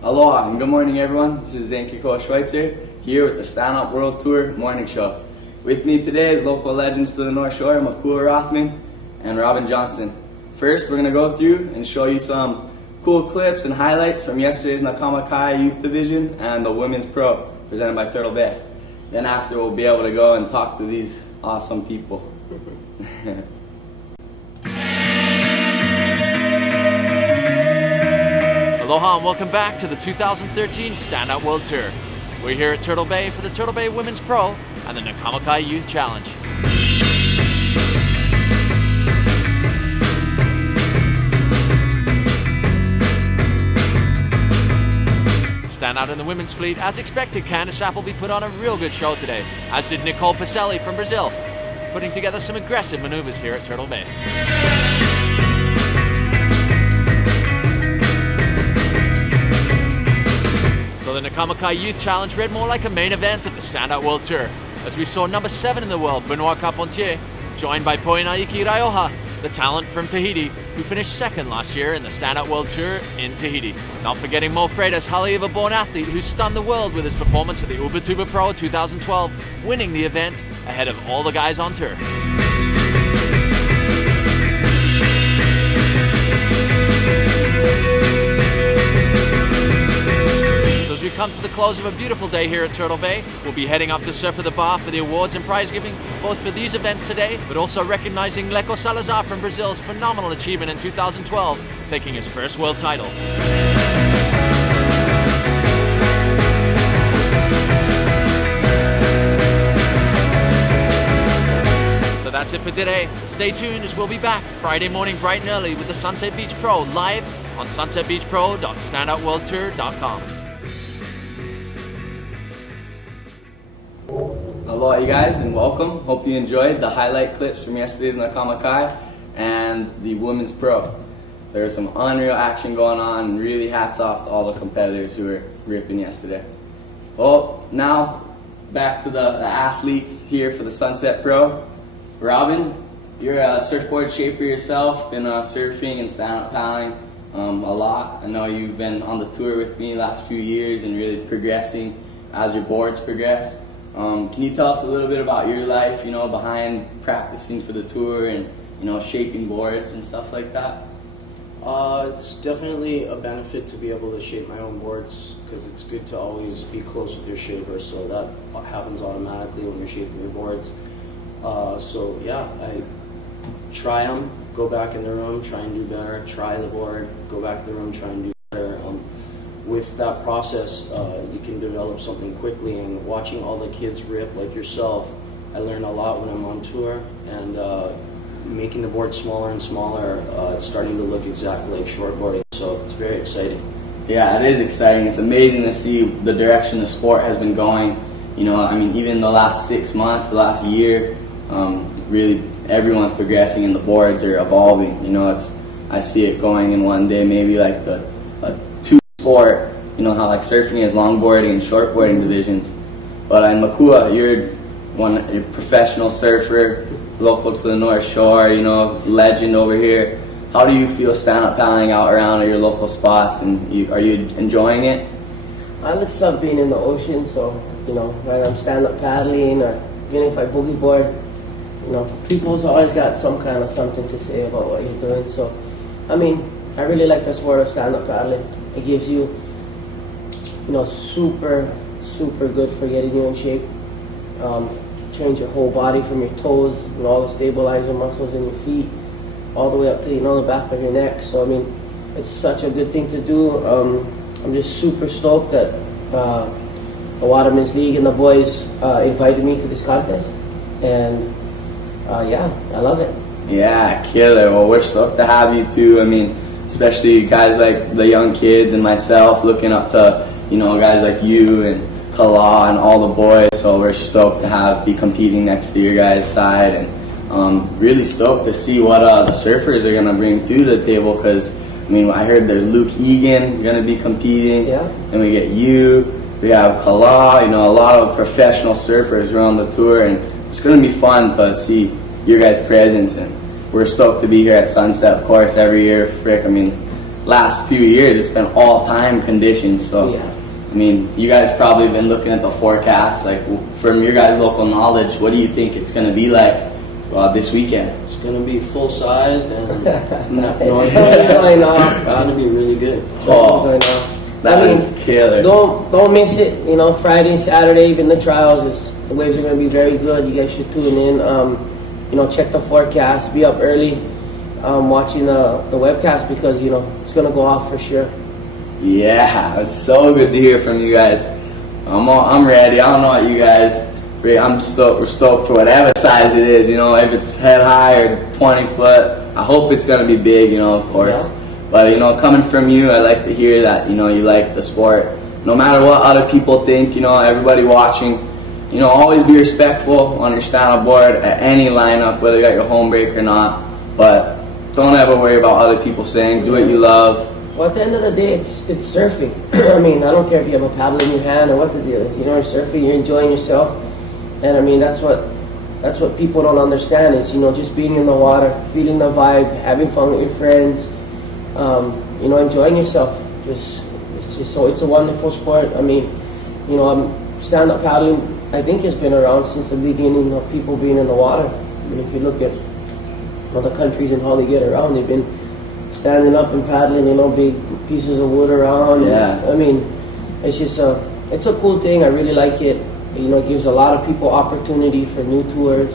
Aloha and good morning everyone. This is Zane Schweitzer here with the Stand Up World Tour morning show. With me today is local legends to the North Shore, Makua Rothman and Robin Johnston. First, we're going to go through and show you some cool clips and highlights from yesterday's Nakamakai Youth Division and the Women's Pro presented by Turtle Bay. Then after, we'll be able to go and talk to these awesome people. Aloha and welcome back to the 2013 Stand Up World Tour. We're here at Turtle Bay for the Turtle Bay Women's Pro and the Nakamakai Youth Challenge. Stand out in the women's fleet, as expected, Candice Appleby put on a real good show today, as did Nicole Pacelli from Brazil, putting together some aggressive maneuvers here at Turtle Bay. So the Nakamakai Youth Challenge read more like a main event of the Stand Out World Tour, as we saw number 7 in the world, Benoit Carpentier, joined by Poinaiki Raioha, the talent from Tahiti, who finished 2nd last year in the Stand Out World Tour in Tahiti. Not forgetting Mo Freitas, Haleiwa-born athlete who stunned the world with his performance at the Ubatuba Pro 2012, winning the event ahead of all the guys on tour. As we come to the close of a beautiful day here at Turtle Bay, we'll be heading up to Surf at the Bar for the awards and prize giving, both for these events today, but also recognizing Leco Salazar from Brazil's phenomenal achievement in 2012, taking his first world title. So that's it for today. Stay tuned as we'll be back Friday morning bright and early with the Sunset Beach Pro live on sunsetbeachpro.standoutworldtour.com. Aloha you guys and welcome. Hope you enjoyed the highlight clips from yesterday's Nakamakai and the Women's Pro. There was some unreal action going on and really hats off to all the competitors who were ripping yesterday. Well, now back to the athletes here for the Sunset Pro. Robin, you're a surfboard shaper yourself, been surfing and stand-up paddling a lot. I know you've been on the tour with me the last few years and really progressing as your boards progress. Can you tell us a little bit about your life, behind practicing for the tour and, shaping boards and stuff like that? It's definitely a benefit to be able to shape my own boards, because it's good to always be close with your shaper, so that happens automatically when you're shaping your boards. So yeah, I try them, go back in the room, try and do better, try the board, go back in the room, try and do better. With that process, you can develop something quickly, and watching all the kids rip like yourself, I learn a lot when I'm on tour, and making the board smaller and smaller, it's starting to look exactly like shortboarding, so it's very exciting. Yeah, it is exciting. It's amazing to see the direction the sport has been going. Even the last 6 months, the last year, really everyone's progressing and the boards are evolving. I see it going in one day, maybe like a two-sport, how like surfing is longboarding and shortboarding divisions. But in Makua, you're a professional surfer, local to the North Shore, legend over here. How do you feel stand-up paddling out around at your local spots, and are you enjoying it? I just love being in the ocean, so, when I'm stand-up paddling or even if I boogie board, people's always got some kind of something to say about what you're doing. So, I really like the sport of stand-up paddling. It gives you, super good for getting you in shape. Trains your whole body from your toes and all the stabilizer muscles in your feet, all the way up to the back of your neck. So it's such a good thing to do. I'm just super stoked that the Watermen's League and the boys invited me to this contest, and yeah, I love it. Yeah, killer. Well, we're stoked to have you too. Especially guys like the young kids and myself, looking up to guys like you and Kala and all the boys. So we're stoked to be competing next to your guys' side, and really stoked to see what the surfers are gonna bring to the table. Because I heard there's Luke Egan gonna be competing, yeah, and we get you. We have Kala, a lot of professional surfers around the tour, and it's gonna be fun to see your guys' presence. And we're stoked to be here at Sunset, of course, every year. Frick, last few years, it's been all-time conditions. So, Yeah. I mean, you guys probably been looking at the forecast. Like, from your guys' local knowledge, what do you think it's going to be like this weekend? It's going to be full-sized and It's going off. It's going to be really good. Oh, Going off. that is killer. Don't miss it. You know, Friday and Saturday, even the trials, the waves are going to be very good. You guys should tune in. You know, check the forecast. Be up early, watching the webcast, because you know it's going to go off for sure. Yeah, it's so good to hear from you guys. I'm ready. I don't know about you guys. I'm stoked. We're stoked for whatever size it is. You know, if it's head high or 20 foot. I hope it's going to be big. You know, of course. Yeah. But you know, coming from you, I like to hear that. You know, you like the sport. No matter what other people think. You know, everybody watching. You know, always be respectful on your stand-up board at any lineup, whether you got your home break or not. But don't ever worry about other people saying. Do what you love. Well, at the end of the day, it's surfing. I mean, I don't care if you have a paddle in your hand or what the deal is. You know, you're surfing, you're enjoying yourself, and I mean that's what people don't understand is, you know, just being in the water, feeling the vibe, having fun with your friends, you know, enjoying yourself. It's a wonderful sport. I mean, you know, stand-up paddling, I think, has been around since the beginning of people being in the water. I mean, if you look at other countries and how they get around, they've been standing up and paddling, you know, big pieces of wood around. Yeah. I mean, it's just it's a cool thing. I really like it. You know, it gives a lot of people opportunity for new tours.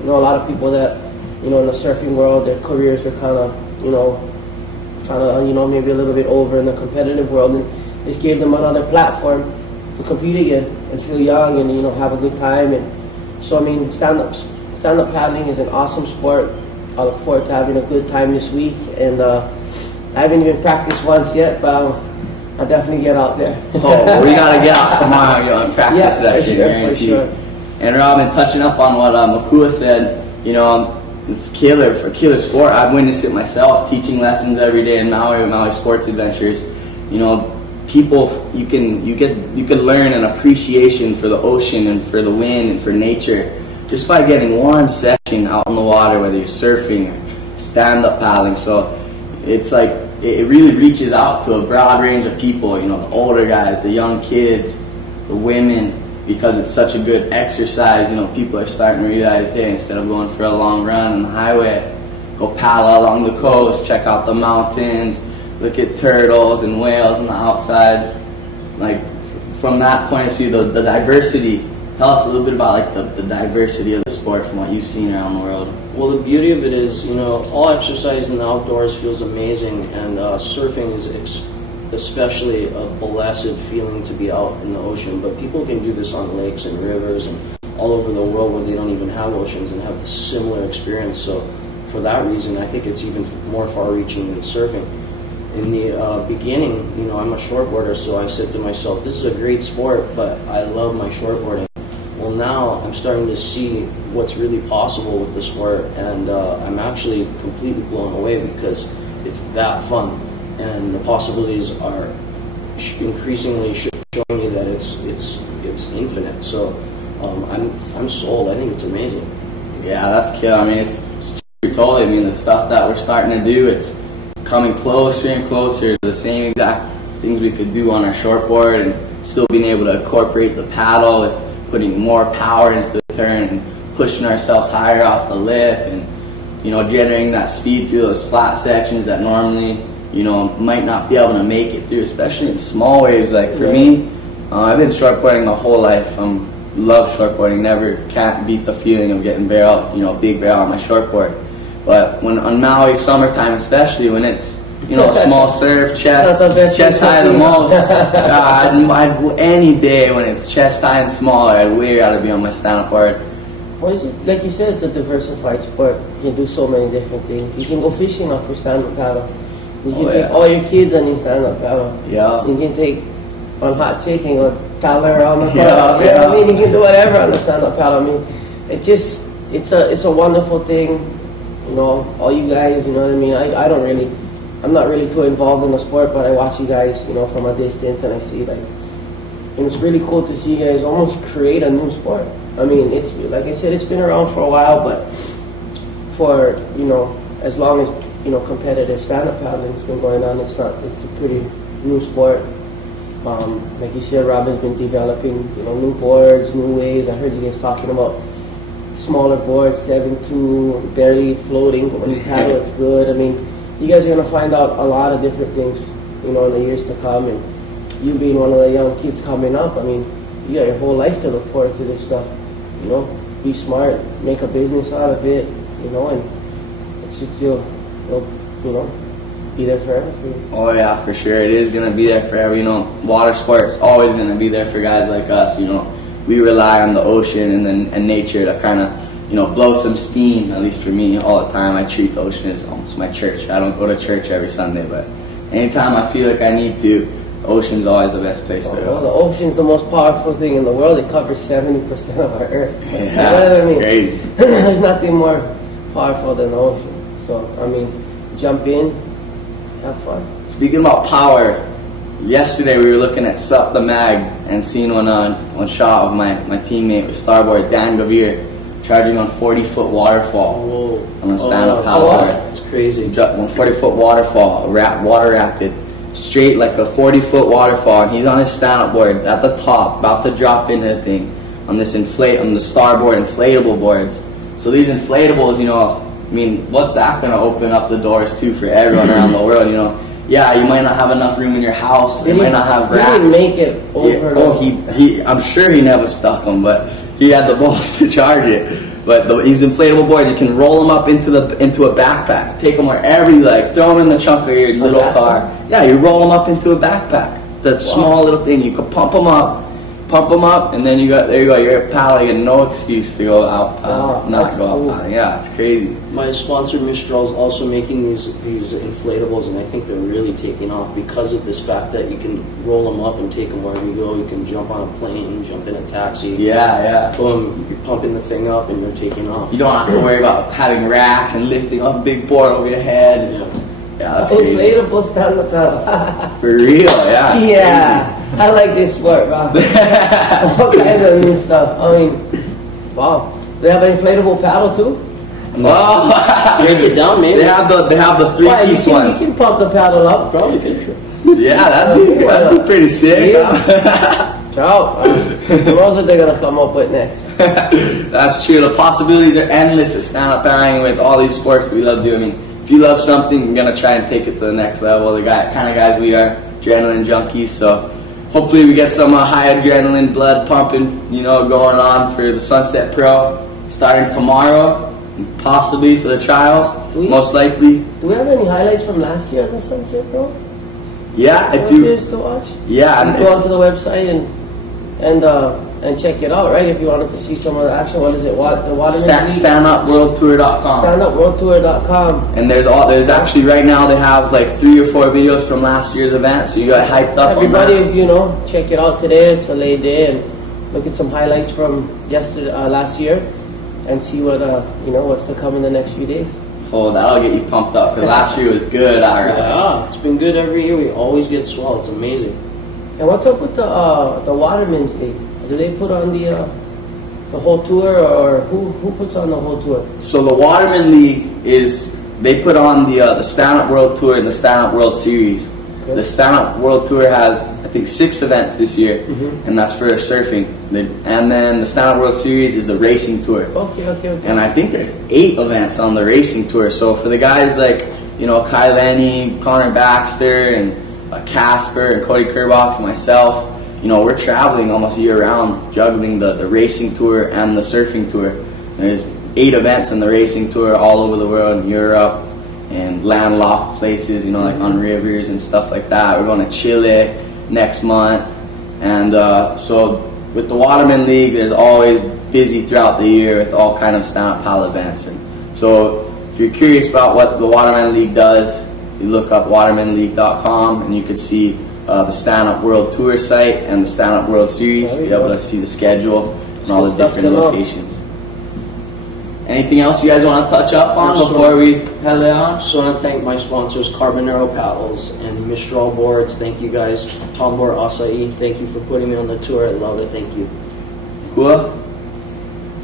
You know, a lot of people that, you know, in the surfing world, their careers are kind of, you know, maybe a little bit over in the competitive world, and this gave them another platform to compete again and feel young and, you know, have a good time. And so, I mean, stand-up paddling is an awesome sport. I look forward to having a good time this week, and I haven't even practiced once yet, but I'll definitely get out there. Oh, we gotta get out tomorrow, you know, and practice session. For sure. And Robin, touching up on what Makua said, you know, it's killer for killer sport. I've witnessed it myself, teaching lessons every day in Maui Sports Adventures. You know, people, you can learn an appreciation for the ocean and for the wind and for nature just by getting one session out in the water, whether you're surfing or stand-up paddling. So it's like, it really reaches out to a broad range of people, you know, the older guys, the young kids, the women, because it's such a good exercise. You know, people are starting to realize, hey, instead of going for a long run on the highway, go paddle along the coast, check out the mountains, look at turtles and whales on the outside. Like, from that point of view, the diversity. Tell us a little bit about like the diversity of the sport from what you've seen around the world. Well, the beauty of it is, you know, all exercise in the outdoors feels amazing, and surfing is especially a blessed feeling to be out in the ocean. But people can do this on lakes and rivers and all over the world where they don't even have oceans and have the similar experience. So for that reason, I think it's even more far-reaching than surfing. In the beginning, you know, I'm a shortboarder, so I said to myself, this is a great sport, but I love my shortboarding. Well, now I'm starting to see what's really possible with the sport, and I'm actually completely blown away because it's that fun, and the possibilities are increasingly showing me that it's infinite. So I'm sold. I think it's amazing. Yeah, that's killer. I mean, it's true, totally. I mean, the stuff that we're starting to do, it's coming closer and closer to the same exact things we could do on our shortboard, and still being able to incorporate the paddle with putting more power into the turn and pushing ourselves higher off the lip, and, you know, generating that speed through those flat sections that normally, you know, might not be able to make it through, especially in small waves. Like for me, I've been shortboarding my whole life. Love shortboarding. Never can't beat the feeling of getting barrel, you know, big barrel on my shortboard. But when on Maui summertime, especially when it's, you know, a small surf, chest high the most. I'd any day when it's chest high and smaller, I'd way rather be on my stand-up board. Well, like you said, it's a diversified sport. You can do so many different things. You can go fishing off your stand-up paddle. You can take all your kids on your stand-up paddle. Yeah. You can take on hot chick and go paddle around the paddle. Yeah, you know what I mean? You can do whatever on the stand-up paddle. I mean, it's a wonderful thing. You know, all you guys, you know what I mean? I'm not really too involved in the sport, but I watch you guys, you know, from a distance, and I see, like, and it's really cool to see you guys almost create a new sport. I mean, it's, like I said, it's been around for a while, but for, you know, as long as competitive stand-up paddling's been going on. It's a pretty new sport. Like you said, Robin's been developing, new boards, new ways. I heard you guys talking about smaller boards, 7.2, barely floating, but when you paddle, it's good. I mean, you guys are going to find out a lot of different things, in the years to come. And you being one of the young kids coming up, I mean, you got your whole life to look forward to this stuff. Be smart, make a business out of it, and it's just you'll be there forever for you. Oh yeah, for sure. It is going to be there forever. Water sports always going to be there for guys like us. We rely on the ocean and nature to kind of, blow some steam, at least for me, all the time. I treat the ocean as almost my church. I don't go to church every Sunday, but anytime I feel like I need to, the ocean's always the best place to go. The ocean's the most powerful thing in the world. It covers 70% of our earth. Yeah, crazy. There's nothing more powerful than the ocean. So, jump in, have fun. Speaking about power, yesterday we were looking at SUWT the mag and seeing one shot of my teammate with Starboard, Dan Gavir, charging on 40-foot waterfall. Whoa. On a stand-up paddle. It's crazy. 40-foot waterfall, water rapid. Straight like a 40-foot waterfall, and he's on his stand-up board at the top, about to drop into the thing on the Starboard inflatable boards. So these inflatables, what's that going to open up the doors to for everyone around the world? Yeah, you might not have enough room in your house. You might not have racks. He didn't make it over. Yeah, I'm sure he never stuck them, but he had the balls to charge it. But these inflatable boards, you can roll them up into a backpack, take them wherever you like, throw them in the trunk of your little car. Yeah, you roll them up into a backpack. That small little thing, you could pump them up, and then there you go. You're paddling, and no excuse to go out paddling, not go out paddling. Yeah, it's crazy. My sponsor Mistral is also making these inflatables, and I think they're really taking off because of this fact that you can roll them up and take them wherever you go. You can jump on a plane, jump in a taxi. Yeah. Boom, you're pumping the thing up and you're taking off. You don't have to worry about having racks and lifting up a big board over your head. Yeah, that's crazy. Inflatable stand-up paddle. For real, yeah. Yeah. I like this sport, bro. All kinds of new stuff. Wow. They have an inflatable paddle too? Oh, break it down, maybe. They have the three-piece ones. You can pump the paddle up. Probably could. Yeah, that'd be pretty sick. Ciao. Who knows what they're gonna come up with next? That's true. The possibilities are endless with stand-up paddling, with all these sports that we love doing. If you love something, we're gonna try and take it to the next level. The kind of guys we are, adrenaline junkies. So hopefully we get some high adrenaline blood pumping, going on for the Sunset Pro starting tomorrow, possibly for the trials. Most likely. Do we have any highlights from last year at the Sunset Pro? Yeah, if you to watch. Yeah, you go onto the website and check it out, right? If you wanted to see some of the action, what is it? The Waterman StandUpWorldTour.com. StandUpWorldTour.com. And there's actually right now they have like 3 or 4 videos from last year's event, so you got hyped up. Everybody, check it out today. It's a late day, and look at some highlights from last year, and see what's to come in the next few days. Oh, that'll get you pumped up, because last year was good. Yeah, it's been good every year. We always get swell. It's amazing. And what's up with the Watermen's Day? Do they put on the whole tour, or who puts on the whole tour? So the Waterman League they put on the Stand Up World Tour and the Stand Up World Series. Okay. The Stand Up World Tour has, I think, 6 events this year, and that's for surfing. And then the Stand Up World Series is the racing tour. Okay. And I think there's 8 events on the racing tour. So for the guys like Kai Lenny, Connor Baxter, and Casper, and Cody Kerbox, and myself, we're traveling almost year-round, juggling the racing tour and the surfing tour. There's 8 events on the racing tour all over the world, in Europe, and landlocked places, like on rivers and stuff like that. We're going to Chile next month. And so with the Waterman League, there's always busy throughout the year with all kind of stand-up paddle events. And so if you're curious about what the Waterman League does, you look up watermanleague.com, and you can see the Stand Up World Tour site and the Stand Up World Series. You'll be able to see the schedule and all the different locations. Anything else you guys want to touch up on before we head on? Just want to thank my sponsors, Carbonero Paddles and Mistral Boards. Thank you guys. Tombor Acai, thank you for putting me on the tour. I love it. Thank you. Cool.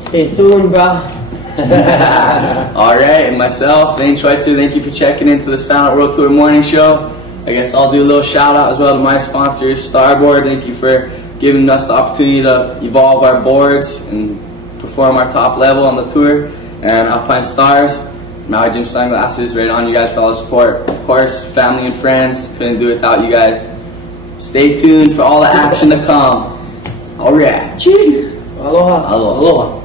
Stay tuned, bro. All right, and myself, Zane Schweitzer, thank you for checking into the Standout World Tour Morning Show. I guess I'll do a little shout out as well to my sponsors, Starboard. Thank you for giving us the opportunity to evolve our boards and perform our top level on the tour. And Alpine Stars, Maui Gym Sunglasses, right on you guys for all the support. Of course, family and friends, couldn't do it without you guys. Stay tuned for all the action to come. All right. Aloha. Aloha.